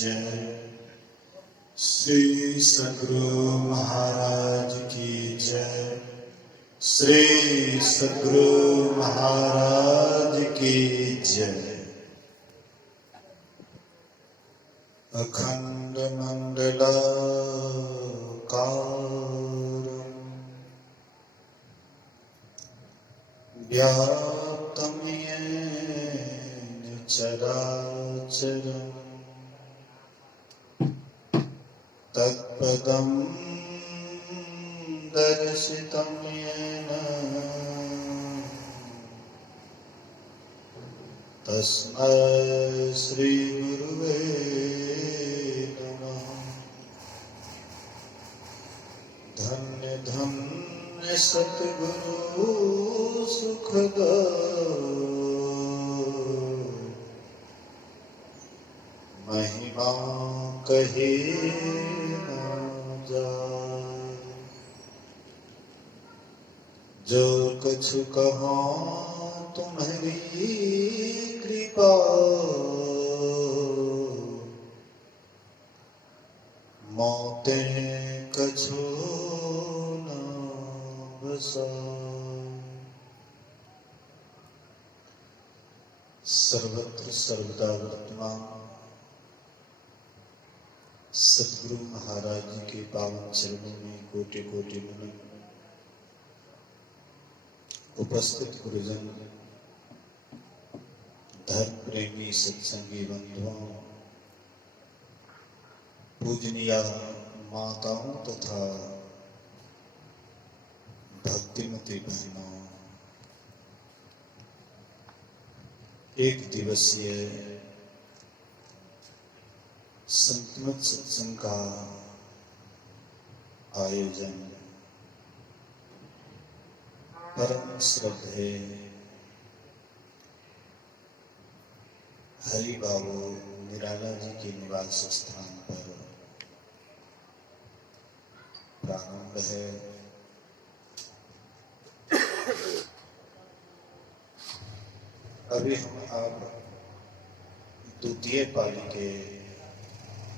जय। श्री सद्गुरु महाराज की जय। श्री सद्गुरु महाराज की जय। अखंड मंडलाकारं व्याप्तं येन चराचरं तत्पदं दर्शितं येन तस्मै श्री गुरुवे नमः। धन्य धन्य सतगुरु सुखदाय महिमा कही न जाय। जो कछु कहो तुम्हारी कृपा मोते कछु न बसाय। सर्वत्र सर्वदा वर्तमान सद्गुरु महाराज जी के पावन चरणों में कोटि कोटि नमन। उपस्थित गुरुजन, धर्म प्रेमी सत्संगी बंधुओं, पूजनीय माताओं तथा भक्तिमती बहनों, एक दिवसीय संतमत सत्संग का आयोजन परम श्रद्धेय हरि बाबू निराला जी के निवास स्थान पर प्रारंभ है। अभी हम आप द्वितीय पाली के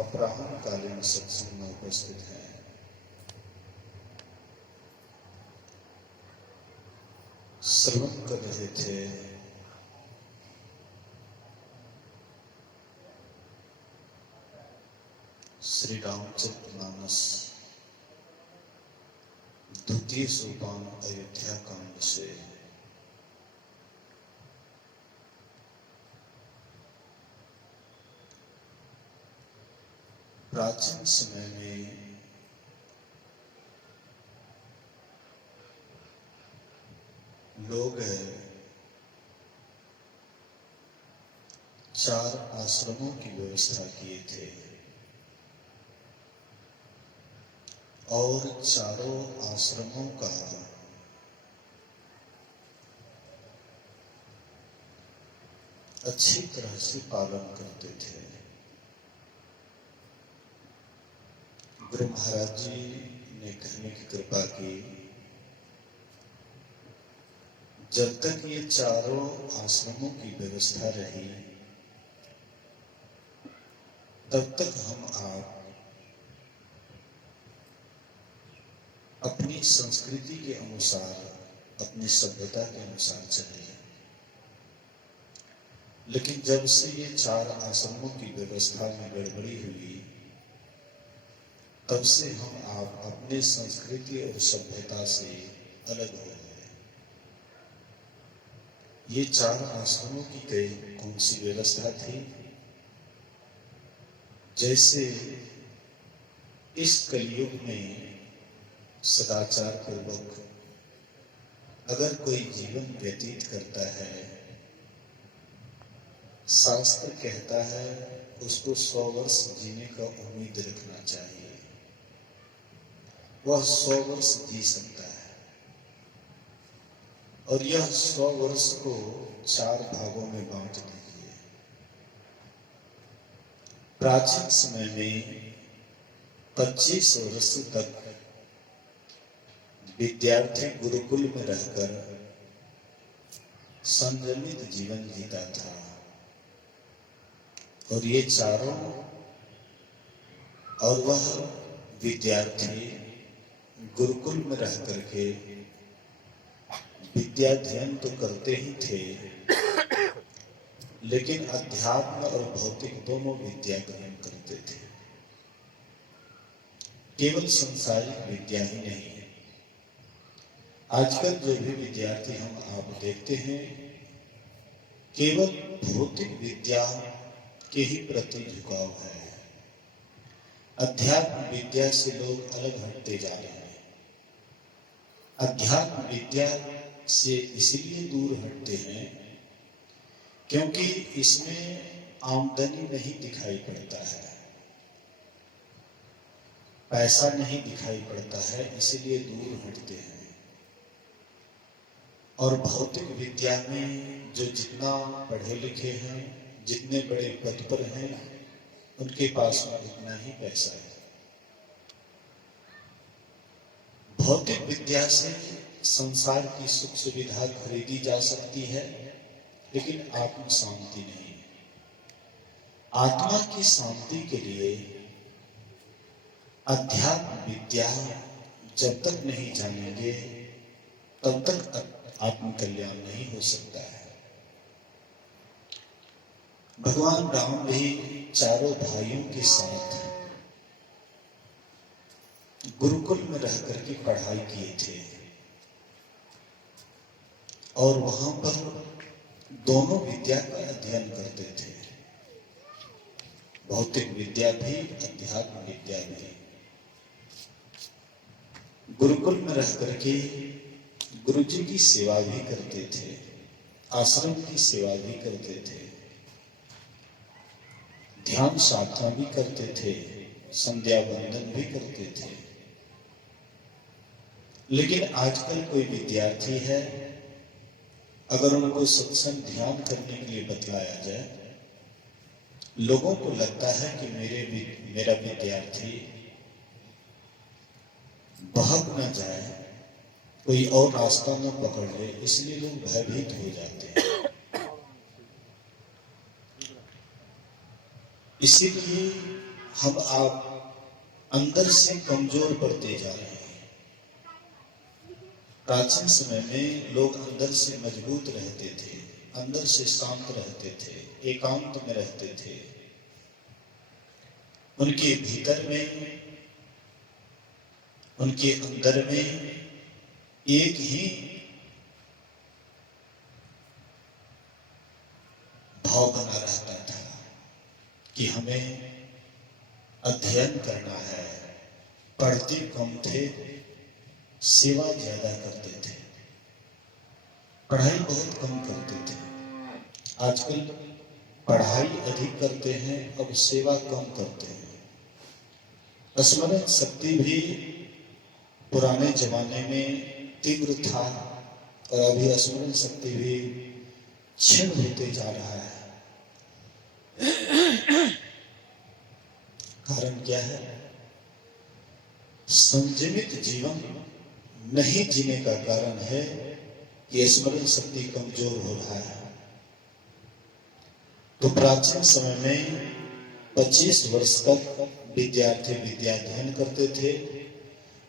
अपराह्नकालीन सत्संग में उपस्थित हैं। श्रवण कर रहे थे श्री रामचरितमानस द्वितीय सोपान अयोध्या कांड से। प्राचीन समय में लोग 4 आश्रमों की व्यवस्था किए थे और चारों आश्रमों का अच्छी तरह से पालन करते थे। गुरु महाराज जी ने कहने की कृपा की, जब तक ये चारों आश्रमों की व्यवस्था रही तब तक हम आप अपनी संस्कृति के अनुसार, अपनी सभ्यता के अनुसार चले। लेकिन जब से ये 4 आश्रमों की व्यवस्था में गड़बड़ी हुई तब से हम आप अपने संस्कृति और सभ्यता से अलग हो गए। ये 4 आश्रमों की कौन सी व्यवस्था थी? जैसे इस कलयुग में सदाचार पूर्वक अगर कोई जीवन व्यतीत करता है, शास्त्र कहता है उसको 100 वर्ष जीने का उम्मीद रखना चाहिए। वह 100 वर्ष जी सकता है और यह 100 वर्ष को 4 भागों में बांट दीजिए। प्राचीन समय में 25 वर्ष तक विद्यार्थी गुरुकुल में रहकर संयमित जीवन जीता था और ये चारों और वह विद्यार्थी गुरुकुल में रह करके विद्याध्ययन तो करते ही थे, लेकिन अध्यात्म और भौतिक दोनों विद्या ग्रहण करते थे। केवल संसारिक विद्या ही नहीं है। आजकल जो भी विद्यार्थी हम आप देखते हैं, केवल भौतिक विद्या के ही प्रति झुकाव है। अध्यात्म विद्या से लोग अलग हटते जा रहे हैं। अध्यात्म विद्या से इसलिए दूर हटते हैं क्योंकि इसमें आमदनी नहीं दिखाई पड़ता है, पैसा नहीं दिखाई पड़ता है, इसलिए दूर हटते हैं। और भौतिक विद्या में जो जितना पढ़े लिखे हैं, जितने बड़े पद पर हैं, उनके पास में उतना ही पैसा है। भौतिक विद्या से संसार की सुख सुविधा खरीदी जा सकती है, लेकिन आत्म शांति नहीं। आत्मा की शांति के लिए अध्यात्म विद्या जब तक नहीं जानेंगे, तब तक आत्म कल्याण नहीं हो सकता है। भगवान राम भी चारों भाइयों के साथ गुरुकुल में रह करके पढ़ाई किए थे, और वहां पर दोनों विद्या का अध्ययन करते थे, भौतिक विद्या भी, अध्यात्म विद्या भी। गुरुकुल में रह करके गुरुजी की सेवा भी करते थे, आश्रम की सेवा भी करते थे, ध्यान साधना भी करते थे, संध्या वंदन भी करते थे। लेकिन आजकल कोई विद्यार्थी है, अगर उनको सत्संग ध्यान करने के लिए बतलाया जाए, लोगों को लगता है कि मेरा विद्यार्थी बहक न जाए, कोई और रास्ता न पकड़ ले, इसलिए लोग भयभीत हो जाते हैं। इसीलिए हम आप अंदर से कमजोर पड़ते जा रहे हैं। प्राचीन समय में लोग अंदर से मजबूत रहते थे, अंदर से शांत रहते थे, एकांत में रहते थे। उनके भीतर में, उनके अंदर में एक ही भाव बना रहता था कि हमें अध्ययन करना है। पढ़ते कम थे, सेवा ज्यादा करते थे, पढ़ाई बहुत कम करते थे। आजकल पढ़ाई अधिक करते हैं, अब सेवा कम करते हैं। स्मरण शक्ति भी पुराने जमाने में तीव्र था, और अभी स्मरण शक्ति भी क्षीण होते जा रहा है। कारण क्या है? संयमित जीवन नहीं जीने का कारण है कि स्मरण शक्ति कमजोर हो रहा है। तो प्राचीन समय में 25 वर्ष तक विद्यार्थी विद्याध्ययन करते थे,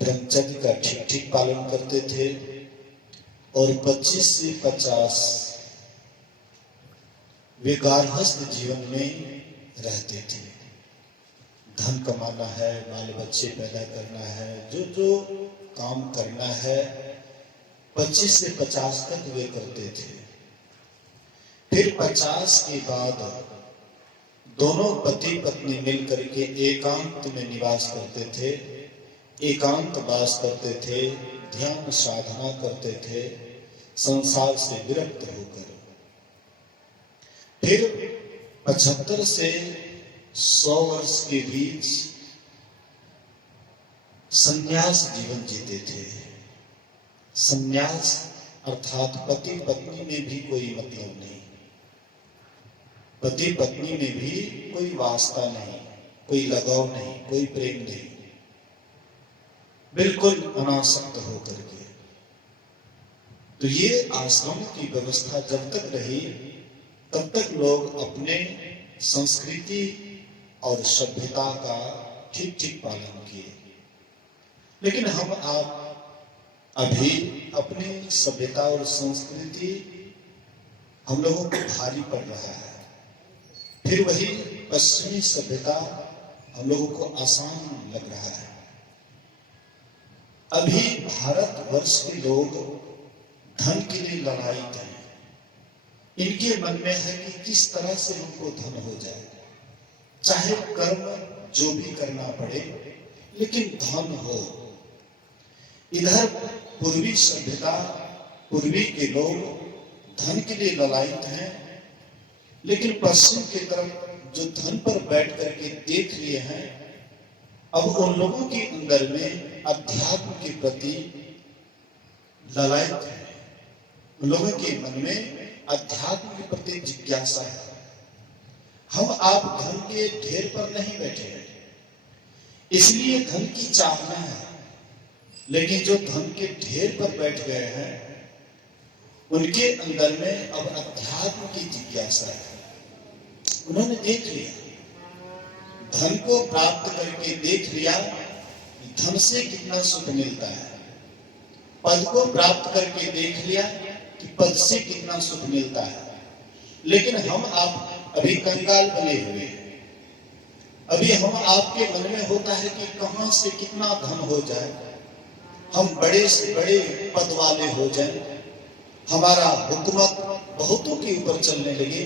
ब्रह्मचर्य का ठीक ठीक पालन करते थे, और 25 से 50 वे गार्हस्थ जीवन में रहते थे। धन कमाना है, बाल बच्चे पैदा करना है, जो जो काम करना है 25 से 50 तक वे करते थे। फिर 50 के बाद दोनों पति पत्नी मिलकर के एकांत में निवास करते थे, एकांत वास करते थे, ध्यान साधना करते थे, संसार से विरक्त होकर। फिर 75 से 100 वर्ष के बीच संन्यास जीवन जीते थे। संन्यास अर्थात पति पत्नी में भी कोई मतलब नहीं, पति पत्नी में भी कोई वास्ता नहीं, कोई लगाव नहीं, कोई प्रेम नहीं, बिल्कुल अनासक्त होकर के। तो ये आश्रम की व्यवस्था जब तक रही, तब तक लोग अपने संस्कृति और सभ्यता का ठीक ठीक पालन किए। लेकिन हम आप अभी अपनी सभ्यता और संस्कृति हम लोगों को भारी पड़ रहा है। फिर वही पश्चिमी सभ्यता हम लोगों को आसान लग रहा है। अभी भारतवर्ष के लोग धन के लिए ललायित हैं। इनके मन में है कि किस तरह से हमको धन हो जाए, चाहे कर्म जो भी करना पड़े, लेकिन धन हो। इधर पूर्वी सभ्यता, पूर्वी के लोग धन के लिए ललायित हैं, लेकिन पश्चिम की तरफ जो धन पर बैठ करके देख लिए हैं, अब उन लोगों के अंदर में अध्यात्म के प्रति ललायत है। उन लोगों के मन में अध्यात्म के प्रति जिज्ञासा है। हम आप धन के ढेर पर नहीं बैठे हैं, इसलिए धन की चाहना है, लेकिन जो धन के ढेर पर बैठ गए हैं उनके अंदर में अब अध्यात्म की जिज्ञासा है। उन्होंने देख लिया, धन को प्राप्त करके देख लिया धन से कितना सुख मिलता है। पद को प्राप्त करके देख लिया कि पद से कितना सुख मिलता है। लेकिन हम आप अभी कंगाल बने हुए हैं। अभी हम आपके मन में होता है कि कहां से कितना धन हो जाए, हम बड़े से बड़े पद वाले हो जाएं, हमारा हुकूमत बहुतों के ऊपर चलने लगे।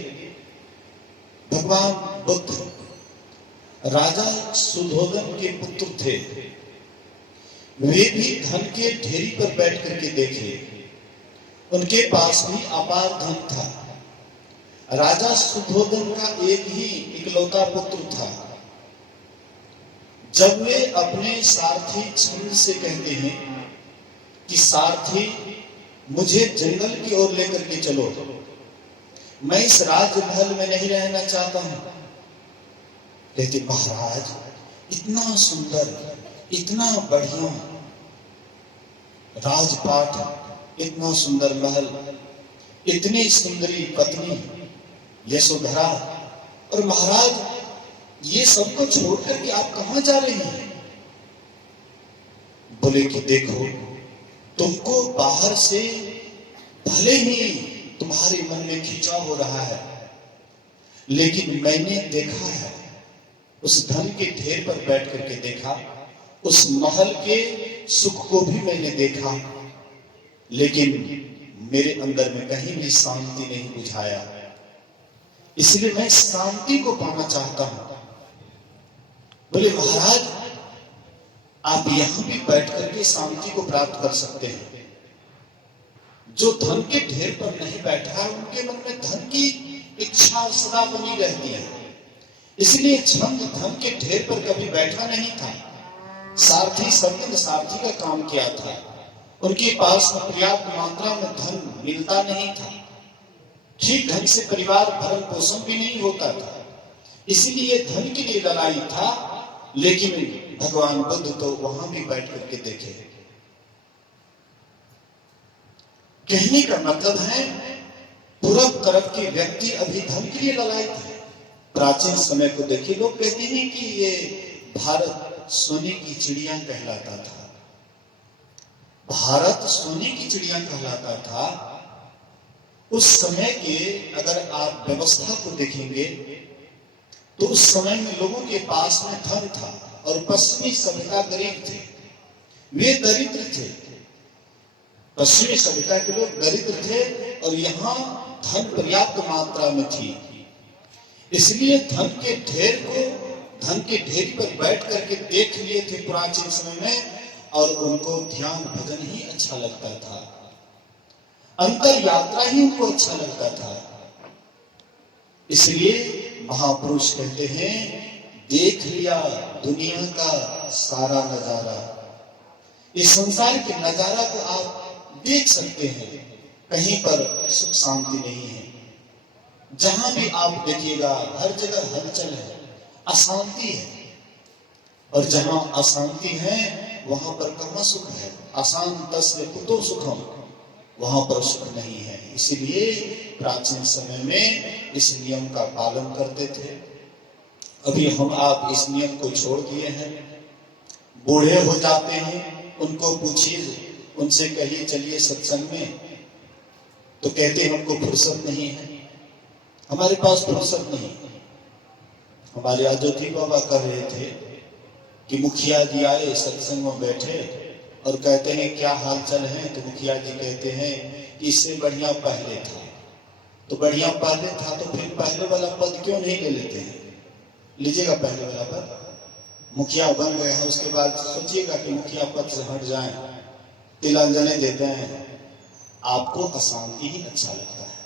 भगवान बुद्ध राजा सुधोधन के पुत्र थे। वे भी धन के ढेरी पर बैठ करके देखे, उनके पास भी अपार धन था। राजा सुधोधन का एक ही इकलौता पुत्र था। जब वे अपने सारथी छंद से कहते हैं कि सारथी मुझे जंगल की ओर लेकर के चलो, मैं इस राजमहल में नहीं रहना चाहता हूं। कहते महाराज इतना सुंदर, इतना बढ़िया राजपाट, इतना सुंदर महल, इतनी सुंदरी पत्नी यशोधरा, और महाराज ये सबको छोड़ करके आप कहां जा रहे हैं? बोले कि देखो, तुमको बाहर से भले ही तुम्हारे मन में खिंचाव हो रहा है, लेकिन मैंने देखा है, उस धन के ढेर पर बैठ करके देखा, उस महल के सुख को भी मैंने देखा, लेकिन मेरे अंदर में कहीं भी शांति नहीं बुझाया। इसलिए मैं शांति को पाना चाहता हूं। बोले महाराज आप यहां भी बैठ करके शांति को प्राप्त कर सकते हैं। जो धन के ढेर पर नहीं बैठा है उनके मन में धन की इच्छा सदा बनी रहती है। इसलिए छंद धन के ढेर पर कभी बैठा नहीं था। सारथी सत्य सारथी का काम किया था। उनके पास पर्याप्त मात्रा में धन मिलता नहीं था, ठीक ढंग से परिवार भरण पोषण भी नहीं होता था, इसीलिए धन के लिए लड़ाई था। लेकिन भगवान बुद्ध तो वहां भी बैठ करके देखे। कहने का मतलब है पूरब तरफ के व्यक्ति अभी धन के लिए लड़ाई थे। प्राचीन समय को देखिए, लोग कहते हैं कि ये भारत सोने की चिड़िया कहलाता था। भारत सोने की चिड़िया कहलाता था। उस समय के अगर आप व्यवस्था को देखेंगे तो उस समय में लोगों के पास में धन था और पश्चिमी सभ्यता गरीब थे, वे दरिद्र थे। पश्चिमी सभ्यता के लोग दरिद्र थे और यहाँ धन पर्याप्त मात्रा में थी। इसलिए धन के ढेर को धन के ढेर पर बैठ करके देख लिए थे प्राचीन समय में, और उनको ध्यान भजन ही अच्छा लगता था, अंतर यात्रा ही उनको अच्छा लगता था। इसलिए महापुरुष कहते हैं देख लिया दुनिया का सारा नजारा। इस संसार के नजारा को आप देख सकते हैं, कहीं पर सुख शांति नहीं है। जहां भी आप देखिएगा हर जगह हलचल है, अशांति है, और जहां अशांति है वहां पर कहां सुख है? अशांतस्य कुतो सुखम, वहां पर सुख नहीं है। इसीलिए प्राचीन समय में इस नियम का पालन करते थे। अभी हम आप इस नियम को छोड़ दिए हैं। बूढ़े हो जाते हैं, उनको पूछिए, उनसे कहिए चलिए सत्संग में, तो कहते हैं हमको फुर्सत नहीं है, हमारे पास फुर्सत नहीं है। हमारे अयोध्या बाबा कह रहे थे कि मुखिया जी आए, सत्संग में बैठे और कहते हैं क्या हाल चाल है, तो मुखिया जी कहते हैं कि इससे बढ़िया पहले था। तो बढ़िया पहले था तो फिर पहले वाला पद क्यों नहीं ले लेते हैं? लीजिएगा पहले वाला पद। मुखिया बन गए हैं, उसके बाद सोचिएगा कि मुखिया पद से हट जाएं, तिलांजलि देते हैं, आपको अशांति ही अच्छा लगता है।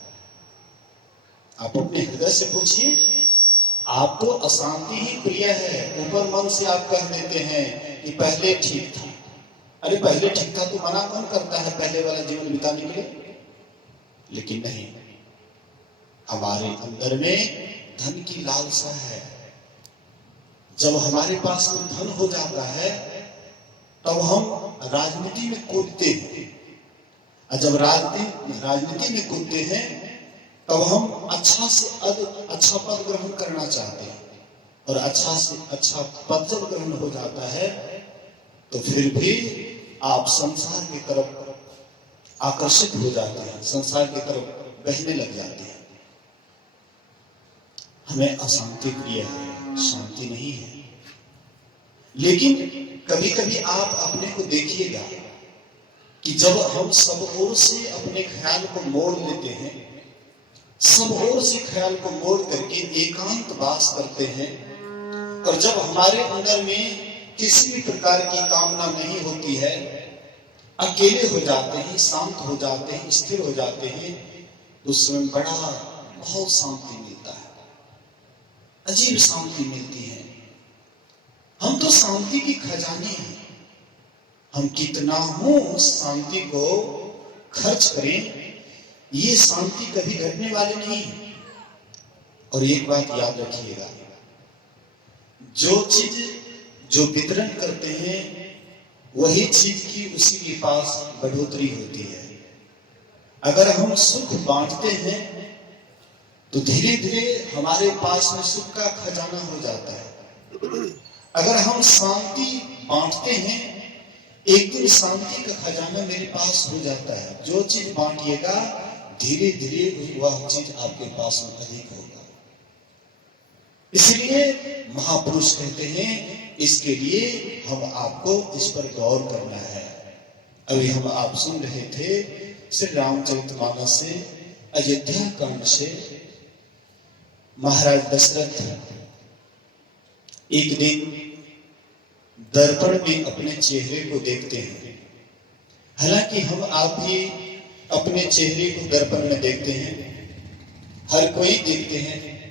आप अपने हृदय से पूछिए, आपको अशांति ही प्रिय है। ऊपर मन से आप कह देते हैं कि पहले ठीक था। अरे पहले ठीक था तो मना कौन करता है पहले वाला जीवन बिताने के लिए? लेकिन नहीं, हमारे अंदर में धन की लालसा है। जब हमारे पास में धन हो जाता है तब हम राजनीति में कूदते हैं, और जब राजनीति में कूदते हैं तब हम अच्छा से अच्छा पद ग्रहण करना चाहते हैं, और अच्छा से अच्छा पद जब ग्रहण हो जाता है तो फिर भी आप संसार की तरफ आकर्षित हो जाते हैं, संसार की तरफ बहने लग जाते हैं। हमें अशांति प्रिय है, शांति नहीं है। लेकिन कभी कभी आप अपने को देखिएगा कि जब हम सब ओर से अपने ख्याल को मोड़ लेते हैं, सब ओर से ख्याल को मोड़ करके एकांत वास करते हैं, और जब हमारे अंदर में किसी भी प्रकार की कामना नहीं होती है, अकेले हो जाते हैं, शांत हो जाते हैं, स्थिर हो जाते हैं, तो उसमें बहुत शांति मिलता है, अजीब शांति मिलती है। हम तो शांति की खजाने हैं। हम कितना हो उस शांति को खर्च करें, ये शांति कभी घटने वाली नहीं है। और एक बात याद रखिएगा, जो चीज जो वितरण करते हैं वही चीज की उसी के पास बढ़ोतरी होती है। अगर हम सुख बांटते हैं तो धीरे धीरे हमारे पास में सुख का खजाना हो जाता है। अगर हम शांति बांटते हैं, एक दिन शांति का खजाना मेरे पास हो जाता है। जो चीज बांटिएगा धीरे धीरे वह चीज आपके पास में अधिक होगा। इसलिए महापुरुष कहते हैं, इसके लिए हम आपको इस पर गौर करना है। अभी हम आप सुन रहे थे श्री रामचरितमानस से, अयोध्या कांड से। महाराज दशरथ एक दिन दर्पण में अपने चेहरे को देखते हैं। हालांकि हम आप भी अपने चेहरे को दर्पण में देखते हैं, हर कोई देखते हैं,